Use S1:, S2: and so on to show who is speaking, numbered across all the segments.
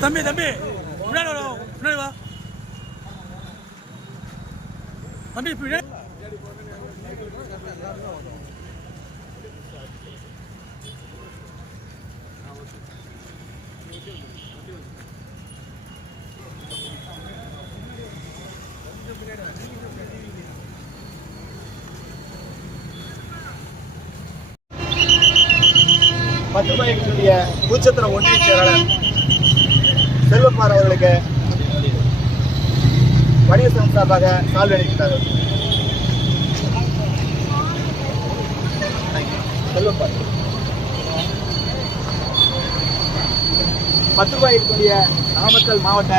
S1: தம்பி தம்பி. முன்னாடி வா முன்னாடி வா. தம்பி பின்னாடி
S2: பத்து ரூபாய்க்குரிய பூச்சத்திரம் ஒன்றிய செயலாளர் செல்வகுமார் அவர்களுக்கு வணிக சங்கம் சார்பாக சால்வை அளிக்கிறார்கள். செல்வகுமார். பத்து ரூபாய்க்குரிய நாமக்கல் மாவட்ட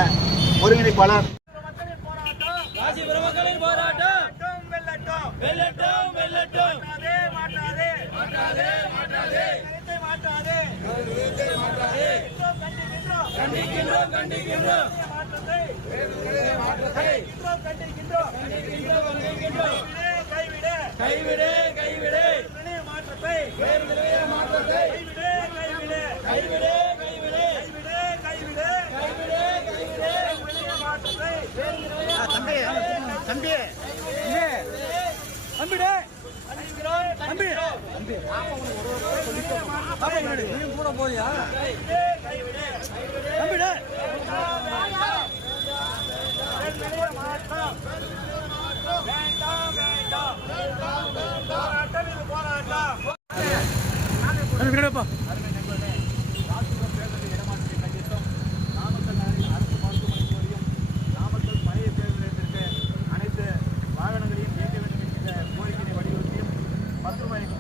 S2: ஒருங்கிணைப்பாளர்
S1: கண்டிக்கின்றோம் கைவிடு கைவிடு கைவிடு மாற்றத்தை மாற்றத்தை கைவிடு கைவிடு கைவிடு கைவிடு கைவிடு கைவிடு மாற்றத்தை
S2: தம்பி தம்பி
S1: தம்பிடே தம்பி தம்பி கூட போறியா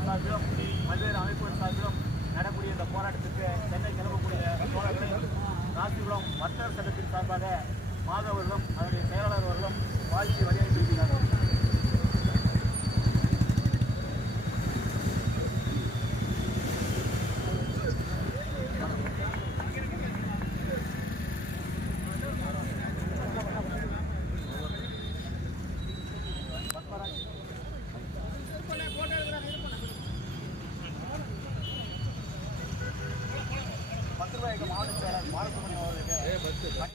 S2: சார்பிலும் பல்வேறு அமைப்புகள் சார்பிலும் நடக்கூடிய இந்த போராட்டத்திற்கு சென்னை கிளம்பக்கூடிய தோழர்களையும் ராசிபுரம் வர்த்தக சட்டத்தின் சார்பாக மாதவர்களும் பத்து ரூபாய்க்கு மாவட்ட செயலாளர் பாலசுப்ரமணியம் அவர்களுக்கு